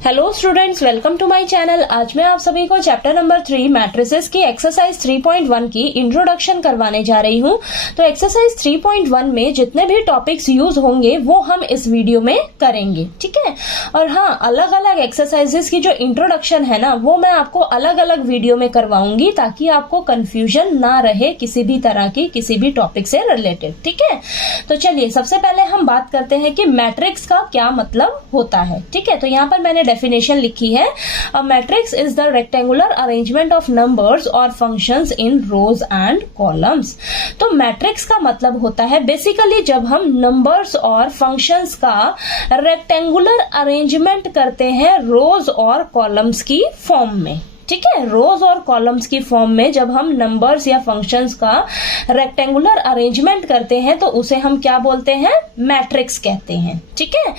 Hello students, welcome to my channel. आज मैं आप सभी को चैप्टर नंबर 3 मैट्रिसेस की एक्सरसाइज 3.1 की इंट्रोडक्शन करवाने जा रही हूं। तो एक्सरसाइज 3.1 में जितने भी टॉपिक्स यूज होंगे वो हम इस वीडियो में करेंगे, ठीक है। और हाँ, अलग अलग एक्सरसाइजेस की जो इंट्रोडक्शन है ना, वो मैं आपको अलग अलग वीडियो में करवाऊंगी ताकि आपको कंफ्यूजन ना रहे किसी भी तरह की, किसी भी टॉपिक से रिलेटेड, ठीक है। तो चलिए सबसे पहले हम बात करते हैं कि मैट्रिक्स का क्या मतलब होता है, ठीक है। तो यहाँ पर मैंने डेफिनेशन लिखी है, a matrix is the rectangular arrangement of numbers और functions in rows and columns. तो मैट्रिक्स का मतलब होता है बेसिकली जब हम नंबर्स और फंक्शंस का रेक्टेंगुलर अरेंजमेंट करते हैं रोज और कॉलम्स की फॉर्म में, ठीक है। रोज और कॉलम्स की फॉर्म में जब हम नंबर्स या फंक्शंस का रेक्टेंगुलर अरेंजमेंट करते हैं तो उसे हम क्या बोलते हैं, मैट्रिक्स कहते हैं, ठीक है।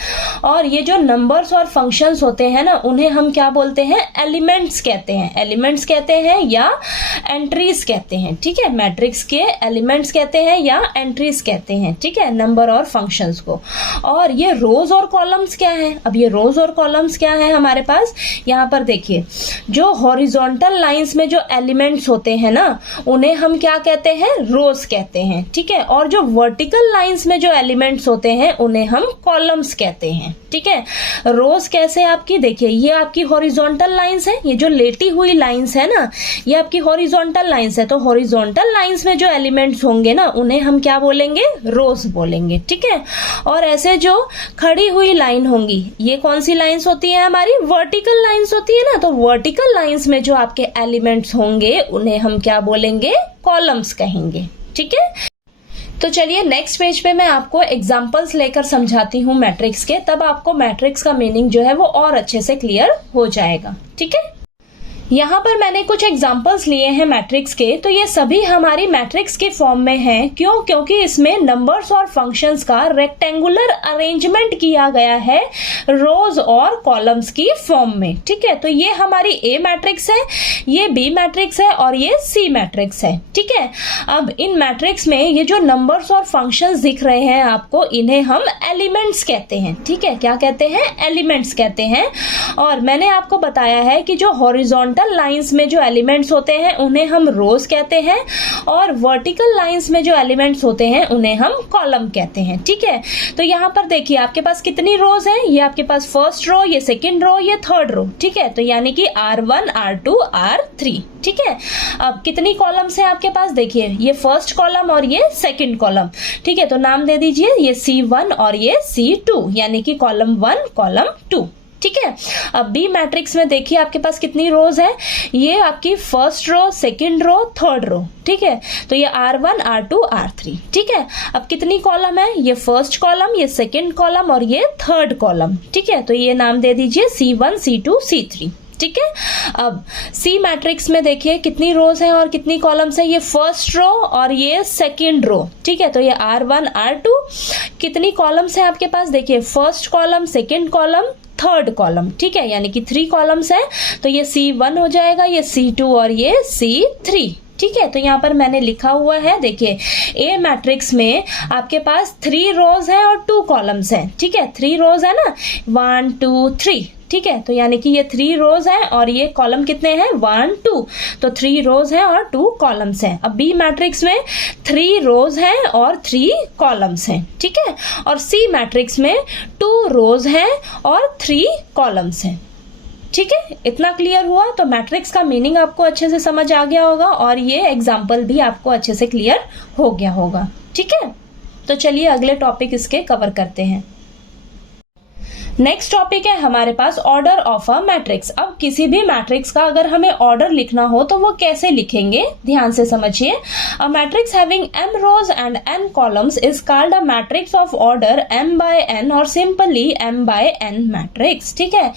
और ये जो नंबर्स और फंक्शंस होते हैं ना, उन्हें हम क्या बोलते हैं, एलिमेंट्स कहते हैं। एलिमेंट्स कहते हैं या एंट्रीज कहते हैं, ठीक है। मैट्रिक्स के एलिमेंट्स कहते हैं या एंट्रीज कहते हैं, ठीक है, नंबर और फंक्शंस को। और ये रोज और कॉलम्स क्या है? अब ये रोज और कॉलम्स क्या है हमारे पास, यहाँ पर देखिए, जो हॉरिजॉन्टल लाइंस में जो एलिमेंट्स होते हैं ना, उन्हें हम क्या कहते हैं, रोज कहते हैं, ठीक है। और जो वर्टिकल लाइंस में जो एलिमेंट्स होते हैं उन्हें हम कॉलम्स कहते हैं, ठीक है। रोज कैसे आपकी, देखिए ये आपकी हॉरिजॉन्टल लाइंस है, ये जो लेटी हुई लाइंस है ना, ये आपकी हॉरिजॉन्टल लाइंस है। तो हॉरिजॉन्टल लाइंस में जो एलिमेंट्स होंगे ना, उन्हें हम क्या बोलेंगे, रोज बोलेंगे, ठीक है। और ऐसे जो खड़ी हुई लाइन होंगी, ये कौन सी लाइंस होती है हमारी, वर्टिकल लाइंस होती है ना। तो वर्टिकल लाइंस में जो आपके एलिमेंट्स होंगे उन्हें हम क्या बोलेंगे, कॉलम्स कहेंगे, ठीक है। तो चलिए नेक्स्ट पेज पे मैं आपको एग्जांपल्स लेकर समझाती हूँ मैट्रिक्स के, तब आपको मैट्रिक्स का मीनिंग जो है वो और अच्छे से क्लियर हो जाएगा, ठीक है। यहाँ पर मैंने कुछ एग्जाम्पल्स लिए हैं मैट्रिक्स के, तो ये सभी हमारी मैट्रिक्स के फॉर्म में हैं। क्यों? क्योंकि इसमें नंबर्स और फंक्शंस का रेक्टेंगुलर अरेंजमेंट किया गया है रोज और कॉलम्स की फॉर्म में, ठीक है। तो ये हमारी ए मैट्रिक्स है, ये बी मैट्रिक्स है और ये सी मैट्रिक्स है, ठीक है। अब इन मैट्रिक्स में ये जो नंबर्स और फंक्शंस दिख रहे हैं आपको, इन्हें हम एलिमेंट्स कहते हैं, ठीक है। क्या कहते हैं, एलिमेंट्स कहते हैं। और मैंने आपको बताया है कि जो हॉरिजॉन्टल लाइंस में जो एलिमेंट्स होते हैं उन्हें हम रोज कहते हैं, और वर्टिकल लाइंस में जो एलिमेंट्स होते हैं उन्हें हम कॉलम कहते हैं, ठीक है। तो यहाँ पर देखिए आपके पास कितनी रोज है, ये आपके पास फर्स्ट रो, ये सेकंड रो, ये थर्ड रो, ठीक है। तो यानी कि R1, R2, R3, ठीक है। अब कितनी कॉलम्स है आपके पास, देखिए ये फर्स्ट कॉलम और ये सेकंड कॉलम, ठीक है। तो नाम दे दीजिए, ये C1 और ये C2, यानी कि कॉलम 1, कॉलम 2, ठीक है। अब बी मैट्रिक्स में देखिए आपके पास कितनी रोज है, ये आपकी first row, second row, third row, ठीक है। तो ये R1, R2, R3, ठीक है। अब कितनी कॉलम है, ये फर्स्ट कॉलम, ये सेकंड कॉलम और ये थर्ड कॉलम, ठीक है। तो ये नाम दे दीजिए C1, C2, C3, ठीक है। अब सी मैट्रिक्स में देखिए कितनी रोज है और कितनी कॉलम्स है, ये फर्स्ट रो और ये सेकंड रो, ठीक है। तो ये R1, R2, कितनी कॉलम्स है आपके पास, देखिए first column, second column, third column, ठीक है, यानी कि 3 कॉलम्स है। तो ये C1 हो जाएगा, ये C2 और ये C3, ठीक है। तो यहाँ पर मैंने लिखा हुआ है, देखिए ए मैट्रिक्स में आपके पास 3 रोज है और 2 कॉलम्स है, ठीक है। 3 रोज है ना, 1 2 3, ठीक है। तो यानी कि ये 3 रोज है और ये कॉलम कितने हैं, 1 2, तो 3 रोज है और 2 कॉलम्स हैं। अब बी मैट्रिक्स में 3 रोज है और 3 कॉलम्स हैं, ठीक है। और सी मैट्रिक्स में 2 रोज है और 3 कॉलम्स हैं, ठीक है। इतना क्लियर हुआ? तो मैट्रिक्स का मीनिंग आपको अच्छे से समझ आ गया होगा और ये एग्जाम्पल भी आपको अच्छे से क्लियर हो गया होगा, ठीक है। तो चलिए अगले टॉपिक इसके कवर करते हैं। नेक्स्ट टॉपिक है हमारे पास ऑर्डर ऑफ अ मैट्रिक्स। अब किसी भी मैट्रिक्स का अगर हमें ऑर्डर लिखना हो तो वो कैसे लिखेंगे, ध्यान से समझिए। A matrix having m rows and n columns is called a matrix of order m by n और simply m by n matrix, ठीक है।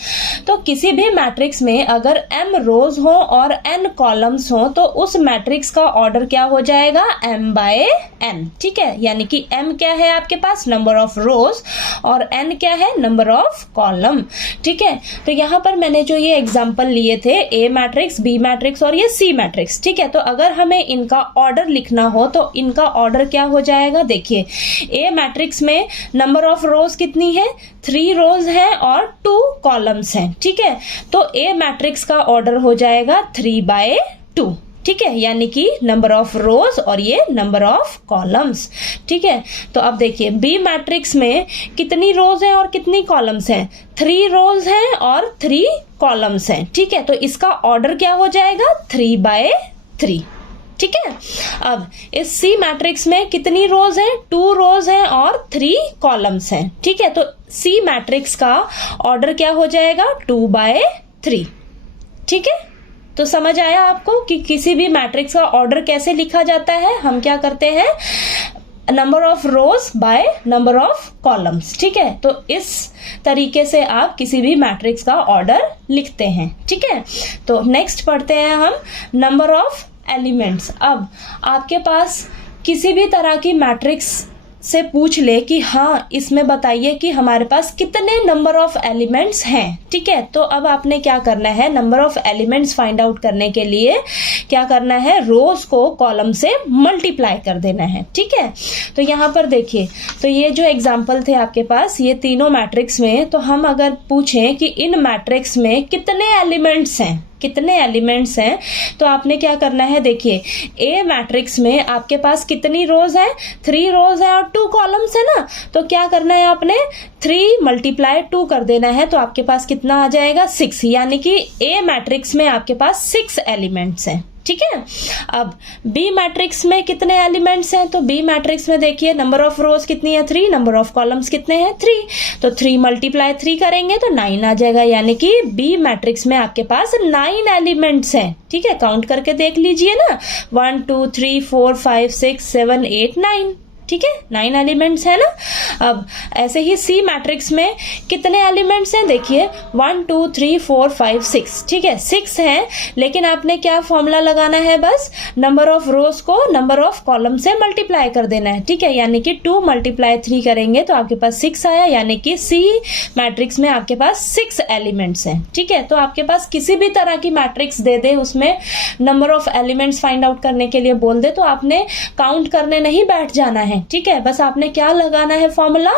तो किसी भी मैट्रिक्स में अगर m रोज हो और n कॉलम्स हो तो उस मैट्रिक्स का ऑर्डर क्या हो जाएगा, m by n, ठीक है। यानी कि m क्या है आपके पास, नंबर ऑफ रोज, और n क्या है, नंबर ऑफ ऑफ कॉलम। ठीक है, तो यहाँ पर मैंने जो ये एग्जाम्पल लिए थे ए मैट्रिक्स, बी मैट्रिक्स और ये सी मैट्रिक्स। ठीक है, तो अगर हमें इनका ऑर्डर लिखना हो तो इनका ऑर्डर क्या हो जाएगा, देखिए ए मैट्रिक्स में नंबर ऑफ रोज कितनी है, 3 रोज है और 2 कॉलम्स हैं। ठीक है, तो ए मैट्रिक्स का ऑर्डर हो जाएगा 3/2। ठीक है, यानी कि नंबर ऑफ रोज और ये नंबर ऑफ कॉलम्स। ठीक है, तो अब देखिए बी मैट्रिक्स में कितनी रोज हैं और कितनी कॉलम्स हैं, 3 रोज हैं और 3 कॉलम्स हैं। ठीक है, तो इसका ऑर्डर क्या हो जाएगा, 3/3। ठीक है, अब इस सी मैट्रिक्स में कितनी रोज हैं, 2 रोज हैं और 3 कॉलम्स हैं। ठीक है, तो सी मैट्रिक्स का ऑर्डर क्या हो जाएगा, 2/3। ठीक है, तो समझ आया आपको कि किसी भी मैट्रिक्स का ऑर्डर कैसे लिखा जाता है, हम क्या करते हैं, number of rose by number of columns. ठीक है, तो इस तरीके से आप किसी भी मैट्रिक्स का ऑर्डर लिखते हैं। ठीक है, तो नेक्स्ट पढ़ते हैं हम नंबर ऑफ एलिमेंट्स। अब आपके पास किसी भी तरह की मैट्रिक्स से पूछ ले कि हाँ इसमें बताइए कि हमारे पास कितने नंबर ऑफ एलिमेंट्स हैं। ठीक है, तो अब आपने क्या करना है, number of elements find out करने के लिए क्या करना है, रोज को कॉलम से मल्टीप्लाई कर देना है। ठीक है, तो यहाँ पर देखिए, तो ये जो एग्जाम्पल थे आपके पास ये तीनों मैट्रिक्स में, तो हम अगर पूछें कि इन मैट्रिक्स में कितने एलिमेंट्स हैं, कितने एलिमेंट्स हैं, तो आपने क्या करना है, देखिए ए मैट्रिक्स में आपके पास कितनी रोज है, 3 रोज है और 2 कॉलम्स है ना, तो क्या करना है आपने 3 × 2 कर देना है, तो आपके पास कितना आ जाएगा, 6। यानी कि ए मैट्रिक्स में आपके पास 6 एलिमेंट्स हैं। ठीक है, अब बी मैट्रिक्स में कितने एलिमेंट्स हैं, तो बी मैट्रिक्स में देखिए नंबर ऑफ रोज कितनी है, 3, नंबर ऑफ कॉलम्स कितने हैं, 3, तो 3 × 3 करेंगे तो 9 आ जाएगा। यानी कि बी मैट्रिक्स में आपके पास 9 एलिमेंट्स हैं। ठीक है, काउंट करके देख लीजिए ना, 1 2 3 4 5 6 7 8 9। ठीक है, 9 एलिमेंट्स है ना। अब ऐसे ही सी मैट्रिक्स में कितने एलिमेंट्स हैं, देखिए 1 2 3 4 5 6। ठीक है, 6 हैं, लेकिन आपने क्या फॉर्मूला लगाना है, बस नंबर ऑफ रोज को नंबर ऑफ कॉलम से मल्टीप्लाई कर देना है। ठीक है, यानी कि 2 × 3 करेंगे तो आपके पास 6 आया, यानी कि सी मैट्रिक्स में आपके पास 6 एलिमेंट्स हैं। ठीक है, तो आपके पास किसी भी तरह की मैट्रिक्स दे दे, उसमें number of elements find out करने के लिए बोल दे, तो आपने काउंट करने नहीं बैठ जाना है। ठीक है, बस आपने क्या लगाना है formula,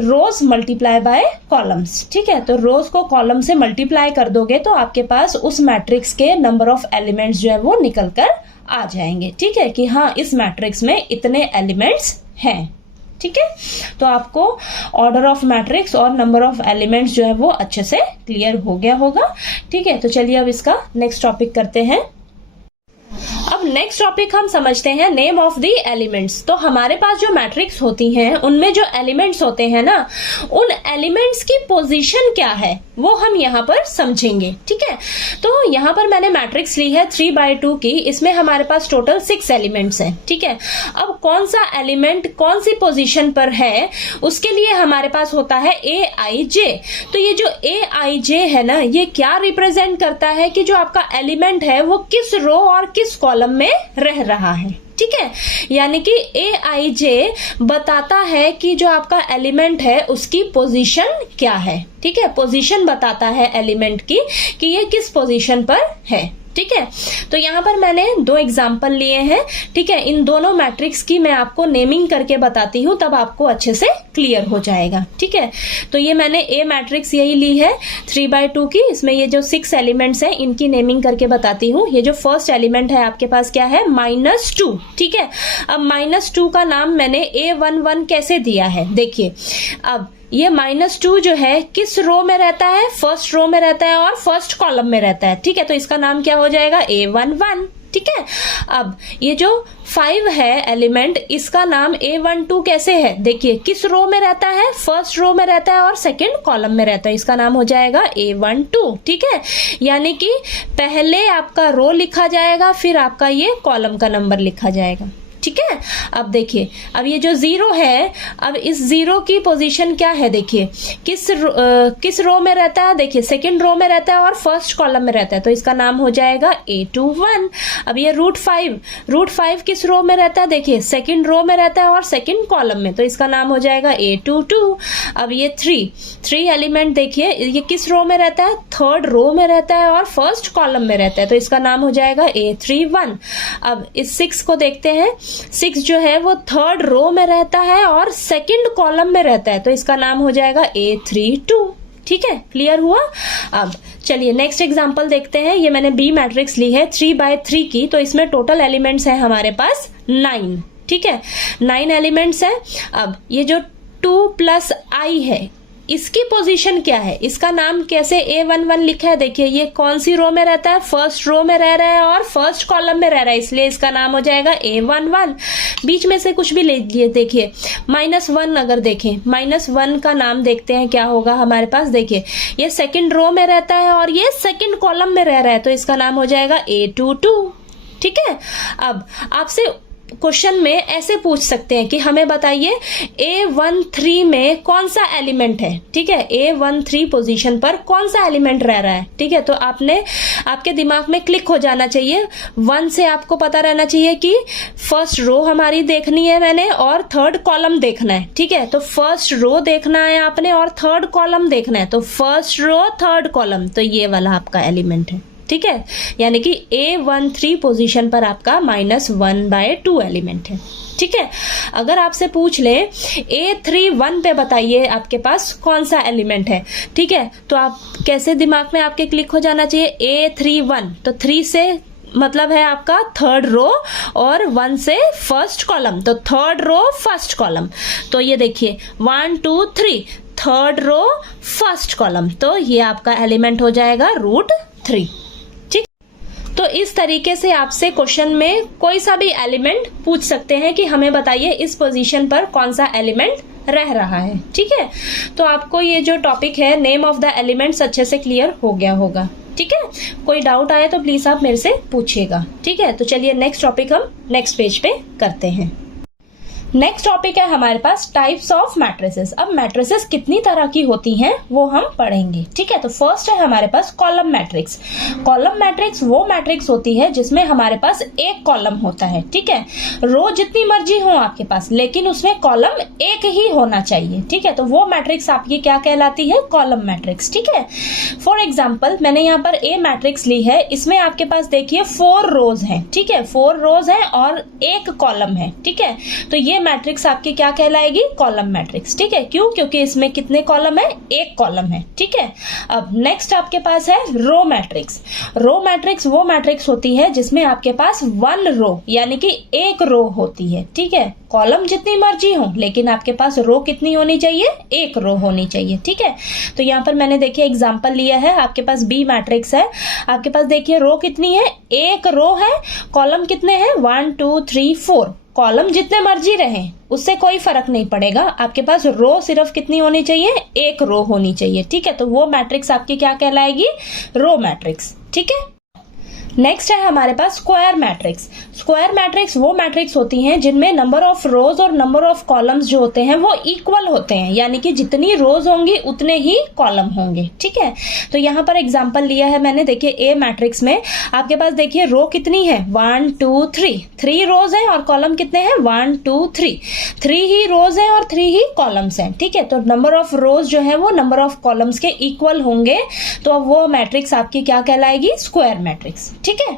rows multiply by columns. ठीक है, तो रोज को कॉलम से मल्टीप्लाई कर दोगे तो आपके पास उस मैट्रिक्स के नंबर ऑफ एलिमेंट्स जो है वो निकल कर आ जाएंगे। ठीक है, कि हाँ इस मैट्रिक्स में इतने एलिमेंट्स हैं। ठीक है, तो आपको ऑर्डर ऑफ मैट्रिक्स और नंबर ऑफ एलिमेंट्स जो है वो अच्छे से क्लियर हो गया होगा। ठीक है, तो चलिए अब इसका नेक्स्ट टॉपिक करते हैं। अब नेक्स्ट टॉपिक हम समझते हैं नेम ऑफ द एलिमेंट्स। तो हमारे पास जो मैट्रिक्स होती हैं उनमें जो एलिमेंट्स होते हैं ना, उन एलिमेंट्स की पोजीशन क्या है वो हम यहाँ पर समझेंगे। ठीक है, तो यहाँ पर मैंने मैट्रिक्स ली है 3/2 की, इसमें हमारे पास टोटल 6 एलिमेंट्स हैं। ठीक है, अब कौन सा एलिमेंट कौन सी पोजीशन पर है उसके लिए हमारे पास होता है Aij। तो ये जो Aij है ना, ये क्या रिप्रेजेंट करता है कि जो आपका एलिमेंट है वो किस रो और किस कॉलम में रह रहा है। ठीक है, यानी कि Aij बताता है कि जो आपका एलिमेंट है उसकी पोजीशन क्या है। ठीक है, पोजीशन बताता है एलिमेंट की कि ये किस पोजीशन पर है। ठीक है, तो यहाँ पर मैंने 2 एग्जाम्पल लिए हैं। ठीक है, इन दोनों मैट्रिक्स की मैं आपको नेमिंग करके बताती हूँ, तब आपको अच्छे से क्लियर हो जाएगा। ठीक है, तो ये मैंने ए मैट्रिक्स यही ली है 3/2 की, इसमें ये जो 6 एलिमेंट्स हैं इनकी नेमिंग करके बताती हूँ। ये जो फर्स्ट एलिमेंट है आपके पास क्या है, -2। ठीक है, अब -2 का नाम मैंने A11 कैसे दिया है, देखिए अब ये -2 जो है किस रो में रहता है, फर्स्ट रो में रहता है और फर्स्ट कॉलम में रहता है। ठीक है, तो इसका नाम क्या हो जाएगा, A11। ठीक है, अब ये जो 5 है एलिमेंट, इसका नाम A12 कैसे है, देखिए किस रो में रहता है, फर्स्ट रो में रहता है और सेकंड कॉलम में रहता है, इसका नाम हो जाएगा A12। ठीक है, यानी कि पहले आपका रो लिखा जाएगा फिर आपका ये कॉलम का नंबर लिखा जाएगा। ठीक है। अब देखिए, अब ये जो 0 है, अब इस 0 की पोजीशन क्या है, देखिए किस रो में रहता है, देखिए सेकंड रो में रहता है और फर्स्ट कॉलम में रहता है, तो इसका नाम हो जाएगा A21। अब ये रूट 5 किस रो में रहता है, देखिए सेकंड रो में रहता है और सेकंड कॉलम में, तो इसका नाम हो जाएगा A22। अब ये 3 एलिमेंट देखिए, ये किस रो में रहता है, थर्ड रो में रहता है और फर्स्ट कॉलम में रहता है, तो इसका नाम हो जाएगा A31। अब इस 6 को देखते हैं, 6 जो है वो थर्ड रो में रहता है और सेकंड कॉलम में रहता है, तो इसका नाम हो जाएगा A32। ठीक है, क्लियर हुआ। अब चलिए नेक्स्ट एग्जांपल देखते हैं। ये मैंने बी मैट्रिक्स ली है 3x3 की, तो इसमें टोटल एलिमेंट्स है हमारे पास 9। ठीक है, 9 एलिमेंट्स है। अब ये जो 2 + i है, इसकी पोजीशन क्या है, इसका नाम कैसे A11 लिखा है, देखिए ये कौन सी रो में रहता है, फर्स्ट रो में रह रहा है और फर्स्ट कॉलम में रह रहा है, इसलिए इसका नाम हो जाएगा A11। बीच में से कुछ भी ले लीजिए, देखिए -1 अगर देखें, -1 का नाम देखते हैं क्या होगा हमारे पास, देखिए ये सेकंड रो में रहता है और ये सेकंड कॉलम में रह रहा है, तो इसका नाम हो जाएगा A22। ठीक है, अब आपसे क्वेश्चन में ऐसे पूछ सकते हैं कि हमें बताइए A13 में कौन सा एलिमेंट है। ठीक है, A13 पोजीशन पर कौन सा एलिमेंट रह रहा है। ठीक है, तो आपके दिमाग में क्लिक हो जाना चाहिए, 1 से आपको पता रहना चाहिए कि फर्स्ट रो हमारी देखनी है मैंने और थर्ड कॉलम देखना है। ठीक है, तो फर्स्ट रो देखना है आपने और थर्ड कॉलम देखना है, तो फर्स्ट रो थर्ड कॉलम, तो ये वाला आपका एलिमेंट है। ठीक है, यानी कि A13 पोजीशन पर आपका -1/2 एलिमेंट है। ठीक है, अगर आपसे पूछ ले A31 पे बताइए आपके पास कौन सा एलिमेंट है। ठीक है, तो आप कैसे दिमाग में आपके क्लिक हो जाना चाहिए, A31, तो 3 से मतलब है आपका थर्ड रो और 1 से फर्स्ट कॉलम, तो थर्ड रो फर्स्ट कॉलम, तो ये देखिए 1 2 3 थर्ड रो फर्स्ट कॉलम, तो ये आपका एलिमेंट हो जाएगा √3। तो इस तरीके से आपसे क्वेश्चन में कोई सा भी एलिमेंट पूछ सकते हैं कि हमें बताइए इस पोजीशन पर कौन सा एलिमेंट रह रहा है। ठीक है, तो आपको ये जो टॉपिक है नेम ऑफ द एलिमेंट्स अच्छे से क्लियर हो गया होगा। ठीक है, कोई डाउट आए तो प्लीज आप मेरे से पूछिएगा। ठीक है, तो चलिए नेक्स्ट टॉपिक हम नेक्स्ट पेज पे करते हैं। नेक्स्ट टॉपिक है हमारे पास टाइप्स ऑफ मैट्रिसेस। अब मैट्रिसेस कितनी तरह की होती हैं वो हम पढ़ेंगे। ठीक है, तो फर्स्ट है हमारे पास कॉलम मैट्रिक्स। कॉलम मैट्रिक्स वो मैट्रिक्स होती है जिसमें हमारे पास एक कॉलम होता है। ठीक है, रो जितनी मर्जी हो आपके पास, लेकिन उसमें कॉलम एक ही होना चाहिए। ठीक है, तो वो मैट्रिक्स आपकी क्या कहलाती है, कॉलम मैट्रिक्स। ठीक है, फॉर एग्जाम्पल मैंने यहाँ पर ए मैट्रिक्स ली है, इसमें आपके पास देखिए 4 रोज है। ठीक है, 4 रोज है और एक कॉलम है। ठीक है, तो ये मैट्रिक्स आपकी क्या कहलाएगी, कॉलम मैट्रिक्स। ठीक है, क्यों, क्योंकि इसमें कितने कॉलम है, एक कॉलम है। ठीक है, अब नेक्स्ट आपके पास है रो मैट्रिक्स। रो मैट्रिक्स वो मैट्रिक्स होती है जिसमें आपके पास 1 रो यानी कि एक रो होती है। ठीक है, कॉलम जितनी मर्जी हो लेकिन आपके पास रो कितनी होनी चाहिए, एक रो होनी चाहिए। ठीक है, तो यहाँ पर मैंने देखिए एग्जांपल लिया है, आपके पास बी मैट्रिक्स है, आपके पास देखिए रो कितनी है, एक रो है, कॉलम कितने हैं 1 2 3 4, कॉलम जितने मर्जी रहें उससे कोई फर्क नहीं पड़ेगा, आपके पास रो सिर्फ कितनी होनी चाहिए, एक रो होनी चाहिए। ठीक है, तो वो मैट्रिक्स आपकी क्या कहलाएगी, रो मैट्रिक्स। ठीक है, नेक्स्ट है हमारे पास स्क्वायर मैट्रिक्स। स्क्वायर मैट्रिक्स वो मैट्रिक्स होती हैं जिनमें नंबर ऑफ रोज और नंबर ऑफ कॉलम्स जो होते हैं वो इक्वल होते हैं, यानी कि जितनी रोज होंगी उतने ही कॉलम होंगे। ठीक है, तो यहाँ पर एग्जांपल लिया है मैंने, देखिए ए मैट्रिक्स में आपके पास देखिए रो कितनी है 1 2 3, 3 रोज हैं और कॉलम कितने हैं 1 2 3, 3 ही रोज हैं और 3 ही कॉलम्स हैं। ठीक है, तो नंबर ऑफ रोज जो है वो नंबर ऑफ कॉलम्स के इक्वल होंगे, तो अब वो मैट्रिक्स आपकी क्या कहलाएगी, स्क्वायर मैट्रिक्स। ठीक है,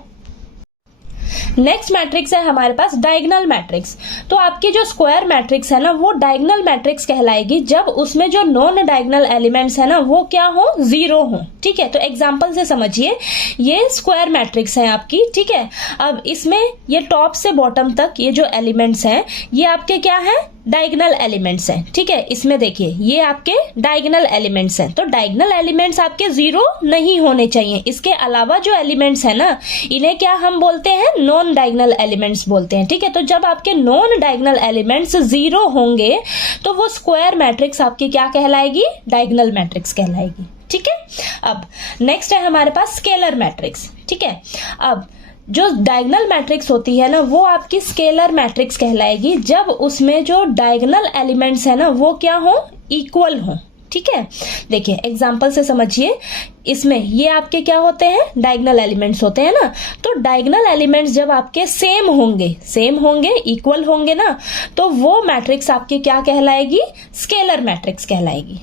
नेक्स्ट मैट्रिक्स है हमारे पास डायगोनल मैट्रिक्स। तो आपकी जो स्क्वायर मैट्रिक्स है ना वो डायगोनल मैट्रिक्स कहलाएगी जब उसमें जो नॉन डायगोनल एलिमेंट्स है ना वो क्या हो, 0 हो। ठीक है, तो एग्जांपल से समझिए, ये स्क्वायर मैट्रिक्स है आपकी। ठीक है, अब इसमें ये टॉप से बॉटम तक ये जो एलिमेंट्स हैं ये आपके क्या है, डायगोनल एलिमेंट्स हैं। ठीक है, इसमें देखिए ये आपके डायगोनल एलिमेंट्स हैं, तो डायगोनल एलिमेंट्स आपके 0 नहीं होने चाहिए। इसके अलावा जो एलिमेंट्स है ना इन्हें क्या हम बोलते हैं, नॉन डायगोनल एलिमेंट्स बोलते हैं। ठीक है, तो जब आपके नॉन डायगोनल एलिमेंट्स 0 होंगे तो वो स्क्वायर मैट्रिक्स आपकी क्या कहलाएगी, डायगोनल मैट्रिक्स कहलाएगी। ठीक है, अब नेक्स्ट है हमारे पास स्केलर मैट्रिक्स। ठीक है, अब जो डायगोनल मैट्रिक्स होती है ना वो आपकी स्केलर मैट्रिक्स कहलाएगी जब उसमें जो डायगोनल एलिमेंट्स है ना वो क्या हो, इक्वल हो। ठीक है, देखिए एग्जांपल से समझिए, इसमें ये आपके क्या होते हैं, डायगोनल एलिमेंट्स होते हैं ना। तो डायगोनल एलिमेंट्स जब आपके सेम होंगे इक्वल होंगे ना, तो वो मैट्रिक्स आपकी क्या कहलाएगी, स्केलर मैट्रिक्स कहलाएगी।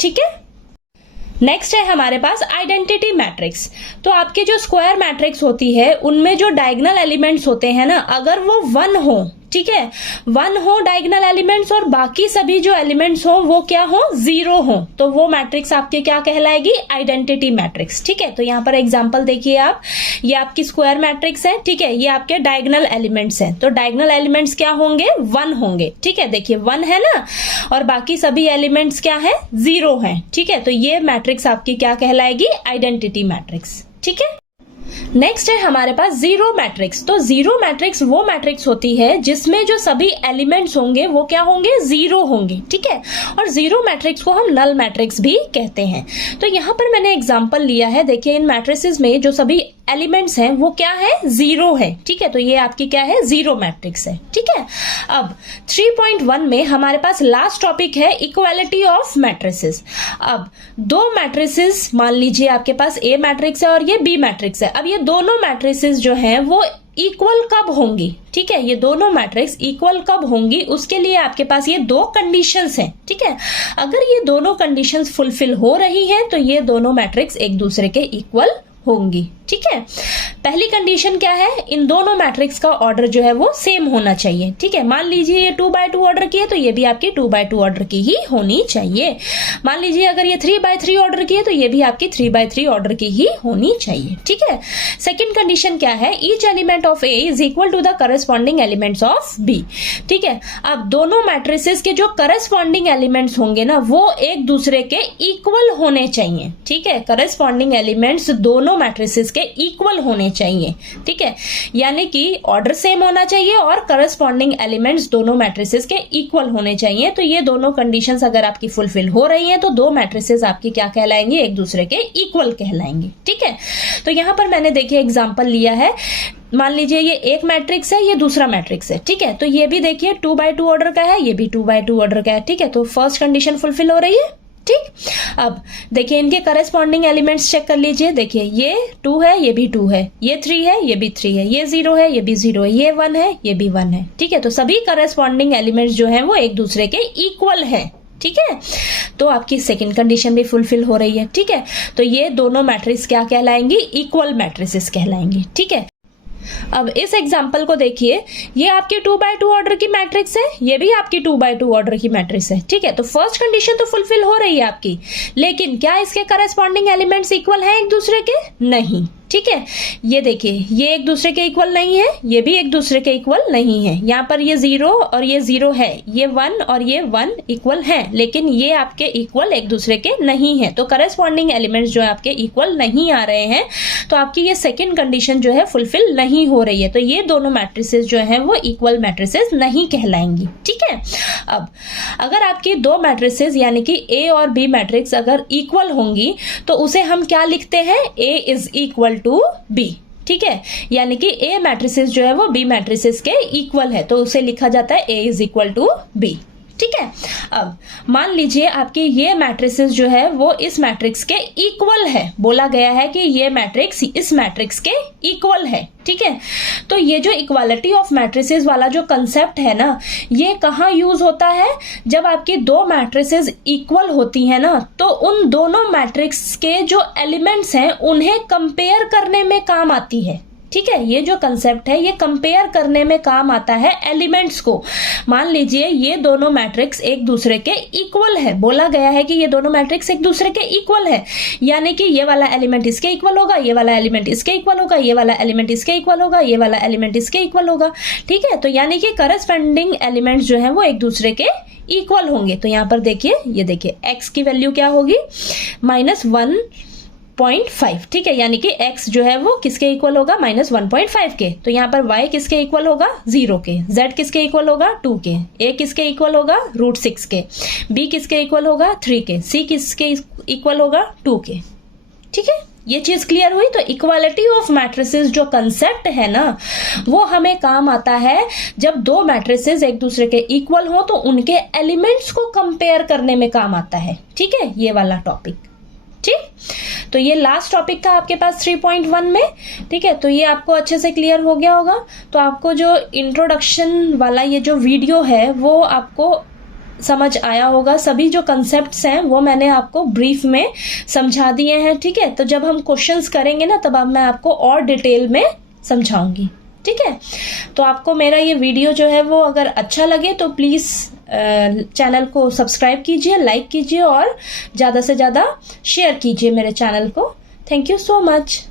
ठीक है, नेक्स्ट है हमारे पास आइडेंटिटी मैट्रिक्स। तो आपकी जो स्क्वायर मैट्रिक्स होती है उनमें जो डायगोनल एलिमेंट्स होते हैं ना, अगर वो 1 हो, ठीक है, 1 हो डायगोनल एलिमेंट्स और बाकी सभी जो एलिमेंट्स हो वो क्या हो, 0 हो, तो वो मैट्रिक्स आपके क्या कहलाएगी, आइडेंटिटी मैट्रिक्स। ठीक है, तो यहाँ पर एग्जांपल देखिए आप, ये आपकी स्क्वायर मैट्रिक्स है, ठीक है, ये आपके डायगोनल एलिमेंट्स हैं, तो डायगोनल एलिमेंट्स क्या होंगे, 1 होंगे। ठीक है, देखिए 1 है ना, और बाकी सभी एलिमेंट्स क्या है, 0 है। ठीक है, तो ये मैट्रिक्स आपकी क्या कहलाएगी, आइडेंटिटी मैट्रिक्स। ठीक है, नेक्स्ट है हमारे पास जीरो मैट्रिक्स। तो जीरो मैट्रिक्स वो मैट्रिक्स होती है जिसमें जो सभी एलिमेंट्स होंगे वो क्या होंगे, 0 होंगे। ठीक है, और जीरो मैट्रिक्स को हम नल मैट्रिक्स भी कहते हैं। तो यहाँ पर मैंने एग्जांपल लिया है, देखिए इन मैट्रिसेस में जो सभी एलिमेंट्स हैं वो क्या है, 0 है। ठीक है, तो ये आपकी क्या है, जीरो मैट्रिक्स है। ठीक है, अब 3.1 में हमारे पास लास्ट टॉपिक है इक्वालिटी ऑफ मैट्रिसेस। अब दो मैट्रिसेस मान लीजिए आपके पास ए मैट्रिक्स है और ये बी मैट्रिक्स है। अब ये दोनों मैट्रिसेस जो हैं वो इक्वल कब होंगी, ठीक है, ये दोनों मैट्रिक्स इक्वल कब होंगी, उसके लिए आपके पास ये 2 कंडीशंस हैं। ठीक है, अगर ये दोनों कंडीशंस फुलफिल हो रही हैं तो ये दोनों मैट्रिक्स एक दूसरे के इक्वल होंगी। ठीक है, पहली कंडीशन क्या है, इन दोनों मैट्रिक्स का ऑर्डर जो है वो सेम होना चाहिए। ठीक है, मान लीजिए ये 2x2 ऑर्डर की है तो ये भी आपकी 2x2 ऑर्डर की ही होनी चाहिए। मान लीजिए अगर ये 3x3 ऑर्डर की है तो ये भी आपकी 3x3 ऑर्डर की ही होनी चाहिए। ठीक है, सेकंड कंडीशन क्या है, each element of A is equal to the corresponding elements of B. ठीक है, अब दोनों मैट्रिसेस के जो करस्पॉन्डिंग एलिमेंट्स होंगे ना वो एक दूसरे के इक्वल होने चाहिए। ठीक है, करस्पॉन्डिंग एलिमेंट्स दोनों मैट्रिसेस के इक्वल होने चाहिए। ठीक है, यानी कि ऑर्डर सेम होना चाहिए और करस्पॉन्डिंग एलिमेंट्स दोनों मैट्रिसेस के इक्वल होने चाहिए। तो ये दोनों कंडीशंस अगर आपकी फुलफिल हो रही हैं तो दो मैट्रिसेस आपकी क्या कहलाएंगे, एक दूसरे के इक्वल कहलाएंगे। ठीक है, तो यहां पर मैंने देखिए एग्जांपल लिया है, मान लीजिए ये एक मैट्रिक्स है, ये दूसरा मैट्रिक्स है। ठीक है, तो ये भी देखिए 2x2 ऑर्डर का है, ये भी 2x2 ऑर्डर का है। ठीक है, तो फर्स्ट कंडीशन फुलफिल हो रही है। ठीक, अब देखिए इनके करस्पॉन्डिंग एलिमेंट्स चेक कर लीजिए, देखिए ये 2 है, ये भी 2 है, ये 3 है, ये भी 3 है, ये 0 है, ये भी 0 है, ये 1 है, ये भी 1 है। ठीक है, तो सभी करस्पॉन्डिंग एलिमेंट्स जो हैं वो एक दूसरे के इक्वल है। ठीक है, तो आपकी सेकंड कंडीशन भी फुलफिल हो रही है। ठीक है, तो ये दोनों मैट्रिक्स क्या कहलाएंगी, इक्वल मैट्रिसेस कहलाएंगी। ठीक है, अब इस एग्जाम्पल को देखिए, ये आपकी 2x2 ऑर्डर की मैट्रिक्स है, ये भी आपकी 2x2 ऑर्डर की मैट्रिक्स है। ठीक है, तो फर्स्ट कंडीशन तो फुलफिल हो रही है आपकी, लेकिन क्या इसके करस्पॉन्डिंग एलिमेंट्स इक्वल हैं एक दूसरे के, नहीं। ठीक है, ये देखिए ये एक दूसरे के इक्वल नहीं है, ये भी एक दूसरे के इक्वल नहीं है। यहाँ पर ये 0 और ये 0 है, ये 1 और ये 1 इक्वल हैं, लेकिन ये आपके इक्वल एक दूसरे के नहीं है। तो करस्पॉन्डिंग एलिमेंट्स जो है आपके इक्वल नहीं आ रहे हैं, तो आपकी ये सेकंड कंडीशन जो है फुलफिल नहीं हो रही है। तो ये दोनों मैट्रिसेस जो है वो इक्वल मैट्रिसेस नहीं कहलाएंगी। ठीक है, अब अगर आपकी दो मैट्रिसेस यानी कि ए और बी मैट्रिक्स अगर इक्वल होंगी तो उसे हम क्या लिखते हैं, ए इज इक्वल टू बी। ठीक है, यानी कि ए मैट्रिसेस जो है वो बी मैट्रिसेस के इक्वल है, तो उसे लिखा जाता है ए इज इक्वल टू बी। ठीक है, अब मान लीजिए आपकी ये मैट्रिसेस जो है वो इस मैट्रिक्स के इक्वल है, बोला गया है कि ये मैट्रिक्स इस मैट्रिक्स के इक्वल है। ठीक है, तो ये जो इक्वालिटी ऑफ मैट्रिसेस वाला जो कंसेप्ट है ना, ये कहाँ यूज होता है, जब आपकी दो मैट्रिसेस इक्वल होती है ना, तो उन दोनों मैट्रिक्स के जो एलिमेंट्स हैं उन्हें कंपेयर करने में काम आती है। ठीक है, ये जो कंसेप्ट है ये कंपेयर करने में काम आता है एलिमेंट्स को। मान लीजिए ये दोनों मैट्रिक्स एक दूसरे के इक्वल है, बोला गया है कि ये दोनों मैट्रिक्स एक दूसरे के इक्वल है, यानी कि ये वाला एलिमेंट इसके इक्वल होगा, ये वाला एलिमेंट इसके इक्वल होगा, ये वाला एलिमेंट इसके इक्वल होगा, ये वाला एलिमेंट इसके इक्वल होगा। ठीक है, तो यानी कि करस्पॉन्डिंग एलिमेंट्स जो है वो एक दूसरे के इक्वल होंगे। तो यहाँ पर देखिए, ये देखिए x की वैल्यू क्या होगी, -1.5। ठीक है, यानी कि x जो है वो किसके इक्वल होगा, -1.5 के। तो यहाँ पर y किसके इक्वल होगा, 0 के। z किसके इक्वल होगा, 2 के। a किसके इक्वल होगा, √6 के। b किसके इक्वल होगा, 3 के। c किसके इक्वल होगा, 2 के। ठीक है, ये चीज क्लियर हुई। तो इक्वालिटी ऑफ मैट्रिसेस जो कंसेप्ट है ना, वो हमें काम आता है जब दो मैट्रिसेस एक दूसरे के इक्वल हो तो उनके एलिमेंट्स को कंपेयर करने में काम आता है। ठीक है, ये वाला टॉपिक। ठीक, तो ये लास्ट टॉपिक था आपके पास 3.1 में। ठीक है, तो ये आपको अच्छे से क्लियर हो गया होगा। तो आपको जो इंट्रोडक्शन वाला ये जो वीडियो है वो आपको समझ आया होगा। सभी जो कंसेप्ट्स हैं वो मैंने आपको ब्रीफ में समझा दिए हैं। ठीक है, तो जब हम क्वेश्चंस करेंगे ना तब अब मैं आपको और डिटेल में समझाऊंगी। ठीक है, तो आपको मेरा ये वीडियो जो है वो अगर अच्छा लगे तो प्लीज चैनल को सब्सक्राइब कीजिए, लाइक कीजिए और ज्यादा से ज्यादा शेयर कीजिए मेरे चैनल को। Thank you so much.